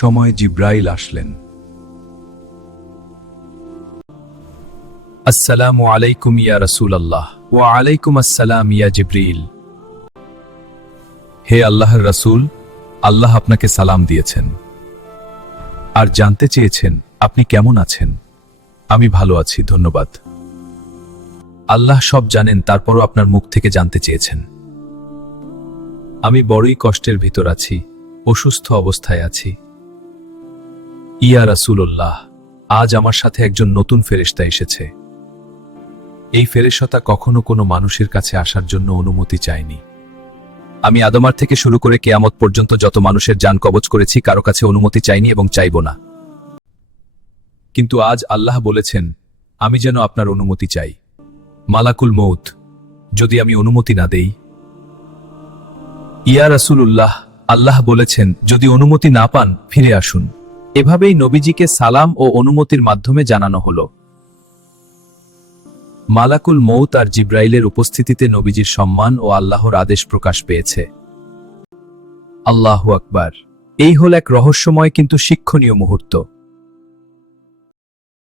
সময় জিব্রাইল আসলেন। আসসালামু আলাইকুম ইয়া রাসূলুল্লাহ। ওয়া আলাইকুম আসসালাম ইয়া জিবরিল। হে আল্লাহর রাসূল, আল্লাহ আপনাকে সালাম দিয়েছেন আর জানতে চেয়েছেন আপনি কেমন আছেন। আমি ভালো আছি, ধন্যবাদ। আল্লাহ সব জানেন, তারপরও আপনার মুখ থেকে জানতে চেয়েছেন। আমি বড়ই কষ্টের ভিতর আছি, অসুস্থ অবস্থায় আছি। ইয়া রাসূলুল্লাহ, আজ আমার সাথে একজন নতুন ফেরেশতা এসেছে। এই ফেরেশতা কখনো কোনো মানুষের কাছে আসার জন্য অনুমতি চায়নি। আমি আদমার থেকে শুরু করে কিয়ামত পর্যন্ত যত মানুষের জান কবজ করেছি, কারো কাছে অনুমতি চাইনি এবং চাইব না। কিন্তু আজ আল্লাহ বলেছেন আমি যেন আপনার অনুমতি চাই। মালাকুল মউত, যদি আমি অনুমতি না দেই? ইয়া রাসূলুল্লাহ, আল্লাহ বলেছেন যদি অনুমতি না পান ফিরে আসুন। এভাবেই নবীজিকে সালাম ও অনুমতির মাধ্যমে জানানো হলো। মালাকুল মউত আর জিব্রাইলের উপস্থিতিতে নবীজির সম্মান ও আল্লাহর আদেশ প্রকাশ পেয়েছে। আল্লাহু আকবার। এই হল এক রহস্যময় কিন্তু শিক্ষণীয় মুহূর্ত।